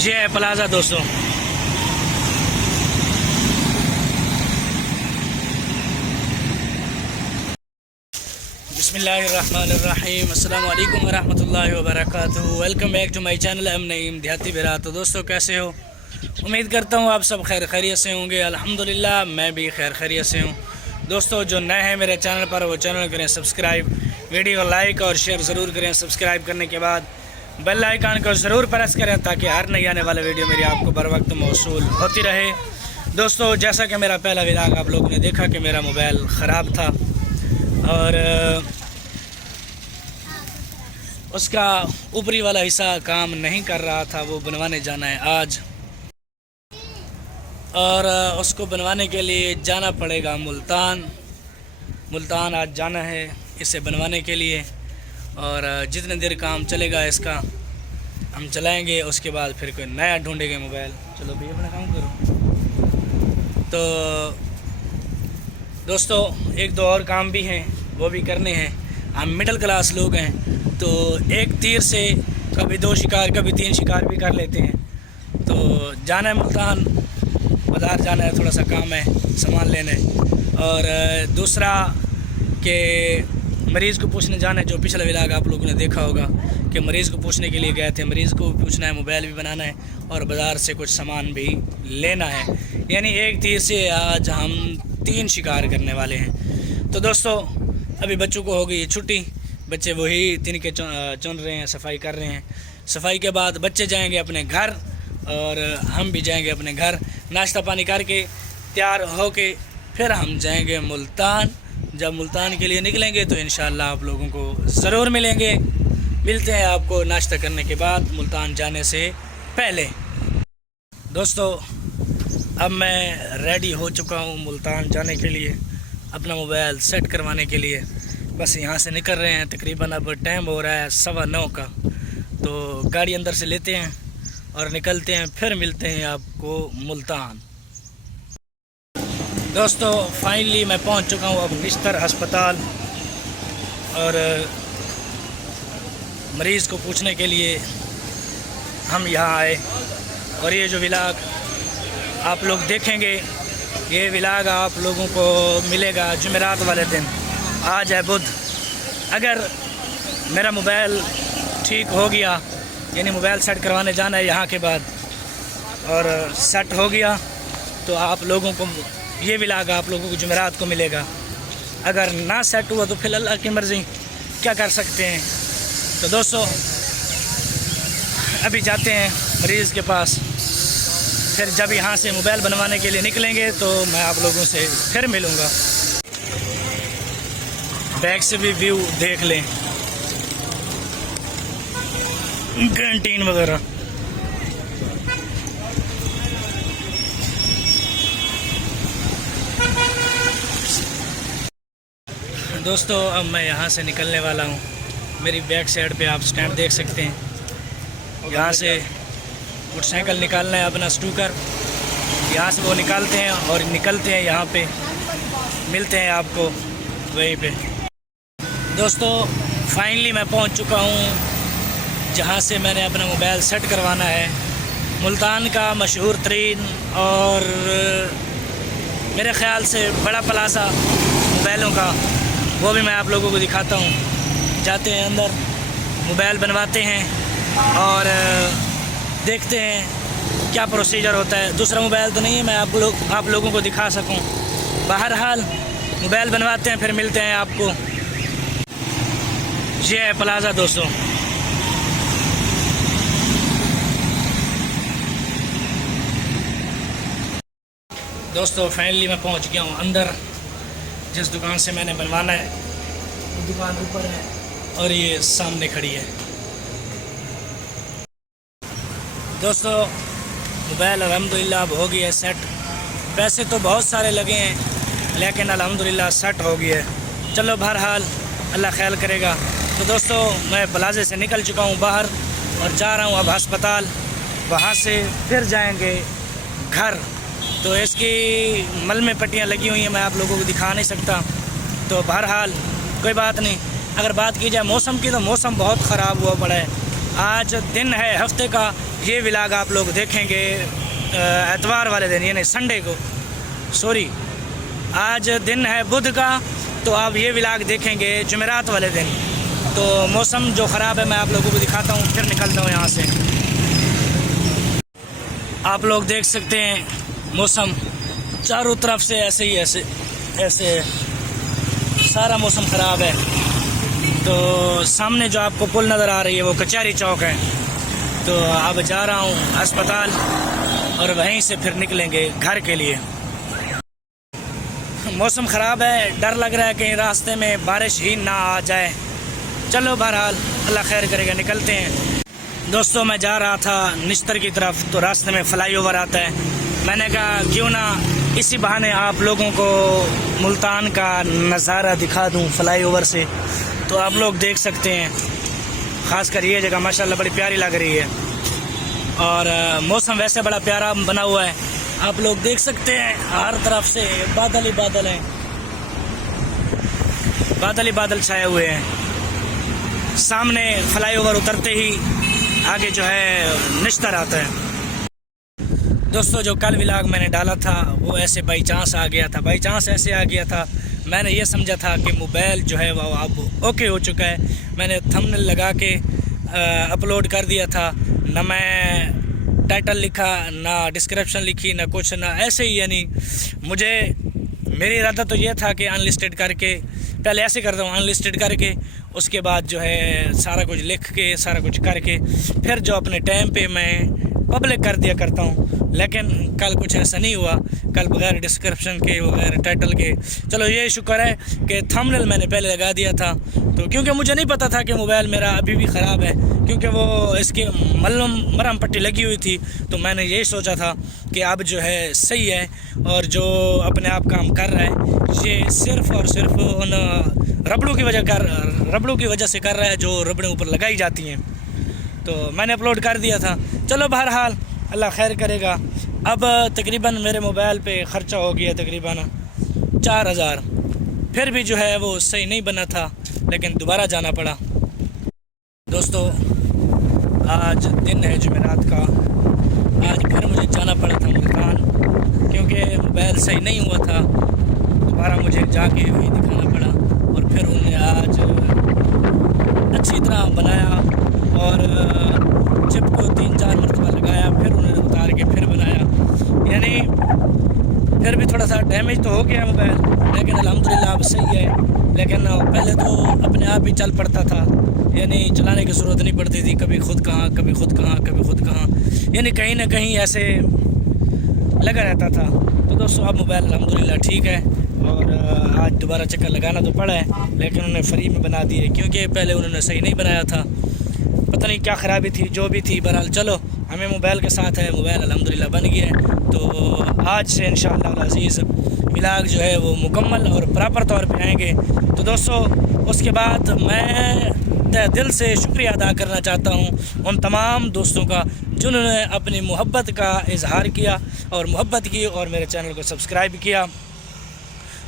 ये है प्लाजा दोस्तों। बिस्मिल्लाहिर्रहमानिर्रहीम। अस्सलाम वालेकुम वरहमतुल्लाहि वबरकातुहू। Welcome back to my channel M Naeem Dehati बिरा। तो दोस्तों कैसे हो? उम्मीद करता हूँ आप सब खैर खैरियत से होंगे। अल्हम्दुलिल्लाह मैं भी खैर खैरियत से हूँ। दोस्तों जो नए हैं मेरे चैनल पर वो चैनल करें सब्सक्राइब, वीडियो लाइक और शेयर ज़रूर करें। सब्सक्राइब करने के बाद बेल आइकन को ज़रूर प्रेस करें ताकि हर नई आने वाला वीडियो मेरी आपको बर वक्त मौसूल होती रहे। दोस्तों जैसा कि मेरा पहला व्लॉग आप लोगों ने देखा कि मेरा मोबाइल ख़राब था और उसका ऊपरी वाला हिस्सा काम नहीं कर रहा था, वो बनवाने जाना है आज। और उसको बनवाने के लिए जाना पड़ेगा मुल्तान आज जाना है इसे बनवाने के लिए। और जितने देर काम चलेगा इसका हम चलाएंगे, उसके बाद फिर कोई नया ढूंढेंगे मोबाइल। चलो भैया अपना काम करो। तो दोस्तों एक दो और काम भी हैं, वो भी करने हैं। हम मिडिल क्लास लोग हैं तो एक तीर से कभी दो शिकार कभी तीन शिकार भी कर लेते हैं। तो जाना है मुल्तान, बाज़ार जाना है, थोड़ा सा काम है सामान लेने। और दूसरा कि मरीज़ को पूछने जाना है। जो पिछला व्लॉग आप लोगों ने देखा होगा कि मरीज़ को पूछने के लिए गए थे, मरीज़ को पूछना है, मोबाइल भी बनाना है और बाज़ार से कुछ सामान भी लेना है। यानी एक तीर से आज हम 3 शिकार करने वाले हैं। तो दोस्तों अभी बच्चों को हो गई छुट्टी, बच्चे वही तिनके चुन रहे हैं, सफाई कर रहे हैं। सफाई के बाद बच्चे जाएंगे अपने घर और हम भी जाएंगे अपने घर। नाश्ता पानी करके तैयार होके फिर हम जाएंगे मुल्तान। जब मुल्तान के लिए निकलेंगे तो इंशाअल्लाह आप लोगों को ज़रूर मिलते हैं आपको नाश्ता करने के बाद, मुल्तान जाने से पहले। दोस्तों अब मैं रेडी हो चुका हूँ मुल्तान जाने के लिए, अपना मोबाइल सेट करवाने के लिए। बस यहाँ से निकल रहे हैं, तकरीबन अब टाइम हो रहा है 9:15 का। तो गाड़ी अंदर से लेते हैं और निकलते हैं, फिर मिलते हैं आपको मुल्तान। दोस्तों फाइनली मैं पहुंच चुका हूं अब बिस्तर अस्पताल और मरीज़ को पूछने के लिए हम यहां आए। और ये जो व्लॉग आप लोग देखेंगे, ये व्लॉग आप लोगों को मिलेगा जुमेरात वाले दिन। आज है बुध। अगर मेरा मोबाइल ठीक हो गया, यानी मोबाइल सेट करवाने जाना है यहाँ के बाद, और सेट हो गया तो आप लोगों को ये व्लॉग आप लोगों को जुमेरात को मिलेगा। अगर ना सेट हुआ तो फिर अल्लाह की मर्ज़ी, क्या कर सकते हैं। तो दोस्तों अभी जाते हैं मरीज़ के पास, फिर जब यहाँ से मोबाइल बनवाने के लिए निकलेंगे तो मैं आप लोगों से फिर मिलूँगा। बैक से भी व्यू देख लें, कैंटीन वगैरह। दोस्तों अब मैं यहाँ से निकलने वाला हूँ। मेरी बैक साइड पे आप स्टैंड देख सकते हैं। यहाँ से मोटरसाइकिल निकालना है अपना स्टूकर, यहाँ से वो निकालते हैं और निकलते हैं यहाँ पे, मिलते हैं आपको वहीं पे। दोस्तों फाइनली मैं पहुँच चुका हूँ जहाँ से मैंने अपना मोबाइल सेट करवाना है। मुल्तान का मशहूर तरीन और मेरे ख़्याल से बड़ा प्लाज़ा मोबाइलों का, वो भी मैं आप लोगों को दिखाता हूँ। जाते हैं अंदर, मोबाइल बनवाते हैं और देखते हैं क्या प्रोसीजर होता है। दूसरा मोबाइल तो नहीं है मैं आप लोगों को दिखा सकूँ। बहरहाल मोबाइल बनवाते हैं, फिर मिलते हैं आपको। ये है प्लाज़ा दोस्तों। दोस्तों फाइनली मैं पहुंच गया हूं अंदर। जिस दुकान से मैंने बनवाना है वो दुकान ऊपर है और ये सामने खड़ी है। दोस्तों मोबाइल अल्हम्दुलिल्लाह अब हो गया है सेट। पैसे तो बहुत सारे लगे हैं लेकिन अल्हम्दुलिल्लाह सेट हो गया है। चलो बहरहाल अल्लाह खैर करेगा। तो दोस्तों मैं प्लाज़े से निकल चुका हूँ बाहर और जा रहा हूँ अब अस्पताल। वहाँ से फिर जाएंगे घर। तो इसकी मल में पट्टियाँ लगी हुई हैं, मैं आप लोगों को दिखा नहीं सकता। तो बहरहाल कोई बात नहीं। अगर बात की जाए मौसम की तो मौसम बहुत ख़राब हुआ पड़ा है। आज दिन है हफ्ते का ये व्लॉग आप लोग देखेंगे एतवार वाले दिन, यानी संडे को, सॉरी आज दिन है बुध का, तो आप ये व्लॉग देखेंगे जुमेरात वाले दिन। तो मौसम जो ख़राब है मैं आप लोगों को दिखाता हूँ, फिर निकलता हूँ यहाँ से। आप लोग देख सकते हैं मौसम चारों तरफ से ऐसे ही ऐसे सारा मौसम ख़राब है। तो सामने जो आपको पुल नज़र आ रही है वो कचहरी चौक है। तो अब जा रहा हूँ अस्पताल और वहीं से फिर निकलेंगे घर के लिए। मौसम ख़राब है, डर लग रहा है कहीं रास्ते में बारिश ही ना आ जाए। चलो बहरहाल अल्लाह खैर करेगा, निकलते हैं। दोस्तों मैं जा रहा था निश्तर की तरफ, तो रास्ते में फ्लाईओवर आता है। मैंने कहा क्यों ना इसी बहाने आप लोगों को मुल्तान का नज़ारा दिखा दूं फ्लाईओवर से। तो आप लोग देख सकते हैं, ख़ासकर ये जगह माशाल्लाह बड़ी प्यारी लग रही है और मौसम वैसे बड़ा प्यारा बना हुआ है। आप लोग देख सकते हैं हर तरफ से बादल ही बादल हैं, बादल ही बादल छाए हुए हैं। सामने फ्लाईओवर उतरते ही आगे जो है निश्तर आता है। दोस्तों जो कल व्लॉग मैंने डाला था वो ऐसे बाई चांस आ गया था, बाई चांस ऐसे आ गया था। मैंने ये समझा था कि मोबाइल जो है वो अब ओके हो चुका है। मैंने थंबनेल लगा के अपलोड कर दिया था, ना मैं टाइटल लिखा, ना डिस्क्रिप्शन लिखी, ना कुछ, ना ऐसे ही। यानी मुझे मेरी इरादा तो ये था कि अनलिस्टेड करके पहले ऐसे करता हूँ, अनलिस्टेड करके उसके बाद जो है सारा कुछ लिख के सारा कुछ करके फिर जो अपने टाइम पे मैं पब्लिक कर दिया करता हूँ। लेकिन कल कुछ ऐसा नहीं हुआ, कल बगैर डिस्क्रिप्शन के बगैर टाइटल के। चलो ये शुक्र है कि थंबनेल मैंने पहले लगा दिया था, तो क्योंकि मुझे नहीं पता था कि मोबाइल मेरा अभी भी ख़राब है, क्योंकि वो इसके मरहम पट्टी लगी हुई थी। तो मैंने यही सोचा था कि अब जो है सही है और जो अपने आप काम कर रहा है ये सिर्फ़ और सिर्फ उन रबड़ों की वजह से कर रहा है जो रबड़ें ऊपर लगाई जाती हैं। तो मैंने अपलोड कर दिया था। चलो बहरहाल अल्लाह खैर करेगा। अब तकरीबन मेरे मोबाइल पे ख़र्चा हो गया तकरीबन 4000। फिर भी जो है वो सही नहीं बना था, लेकिन दोबारा जाना पड़ा। दोस्तों आज दिन है जुमेरात का, आज फिर मुझे जाना पड़ा था मुल्तान, क्योंकि मोबाइल सही नहीं हुआ था। दोबारा मुझे जाके वही दिखाना पड़ा और फिर उन्होंने आज अच्छी तरह बनाया और चिप को 3-4 मरतबा लगाया, फिर उन्होंने उतार के फिर बनाया। यानी फिर भी थोड़ा सा डैमेज तो हो गया मोबाइल, लेकिन अल्हम्दुलिल्लाह अब सही है। लेकिन पहले तो अपने आप ही चल पड़ता था, यानी चलाने की ज़रूरत नहीं पड़ती थी। कभी खुद कहाँ, कभी खुद कहाँ, कभी खुद कहाँ, यानी कहीं ना कहीं ऐसे लगा रहता था। तो दोस्तों अब मोबाइल अल्हम्दुलिल्लाह ठीक है और आज दोबारा चक्कर लगाना तो पड़ा है, लेकिन उन्होंने फ्री में बना दिए, क्योंकि पहले उन्होंने सही नहीं बनाया था। पता नहीं क्या ख़राबी थी, जो भी थी। बहरहाल चलो हमें मोबाइल के साथ है, मोबाइल अल्हम्दुलिल्लाह बन गया है। तो आज से इंशाअल्लाह अज़ीज़ व्लॉग जो है वो मुकम्मल और प्रॉपर तौर पे आएंगे। तो दोस्तों उसके बाद मैं दिल से शुक्रिया अदा करना चाहता हूँ उन तमाम दोस्तों का जिन्होंने अपनी मोहब्बत का इजहार किया और मोहब्बत की और मेरे चैनल को सब्सक्राइब किया।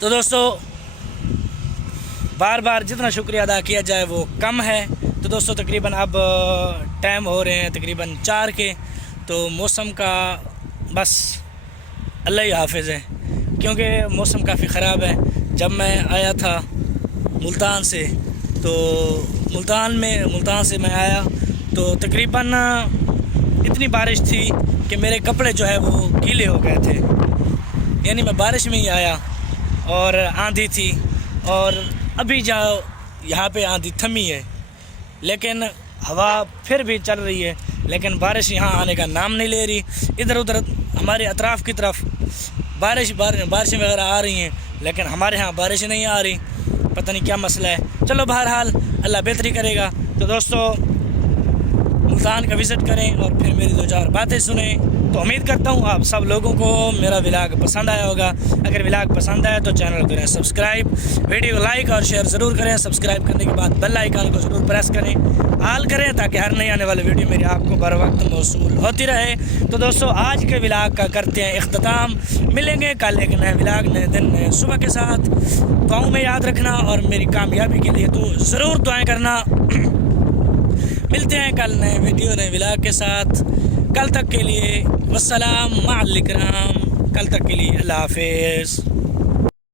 तो दोस्तों बार बार जितना शुक्रिया अदा किया जाए वो कम है। तो दोस्तों तकरीबन अब टाइम हो रहे हैं तकरीबन 4 के। तो मौसम का बस अल्लाह ही हाफिज़ है, क्योंकि मौसम काफ़ी ख़राब है। जब मैं आया था मुल्तान से, तो मुल्तान से मैं आया तो तकरीबन इतनी बारिश थी कि मेरे कपड़े जो है वो गीले हो गए थे। यानी मैं बारिश में ही आया और आंधी थी, और अभी जाओ यहाँ पे आंधी थमी है, लेकिन हवा फिर भी चल रही है, लेकिन बारिश यहाँ आने का नाम नहीं ले रही। इधर उधर हमारे अतराफ़ की तरफ बारिशें वगैरह आ रही हैं, लेकिन हमारे यहाँ बारिश नहीं आ रही। पता नहीं क्या मसला है। चलो बहरहाल अल्लाह बेहतरी करेगा। तो दोस्तों मुल्तान का विज़िट करें और फिर मेरी 2-4 बातें सुनें। तो उम्मीद करता हूँ आप सब लोगों को मेरा व्लॉग पसंद आया होगा। अगर व्लॉग पसंद आया तो चैनल करें सब्सक्राइब, वीडियो को लाइक और शेयर ज़रूर करें। सब्सक्राइब करने के बाद बेल आइकन को ज़रूर प्रेस करें, ऑल करें, ताकि हर नई आने वाली वीडियो मेरी आपको बर वक्त मौसूल होती रहे। तो दोस्तों आज के व्लॉग का करते हैं इख्तिताम। मिलेंगे कल एक नए व्लॉग, नए दिन, नए सुबह के साथ। दुआओं में याद रखना और मेरी कामयाबी के लिए तो ज़रूर दुआएँ करना। मिलते हैं कल नए वीडियो नए व्लॉग के साथ। कल तक के लिए वस्सलाम माअल इकराम, कल तक के लिए अल्लाह हाफिज़।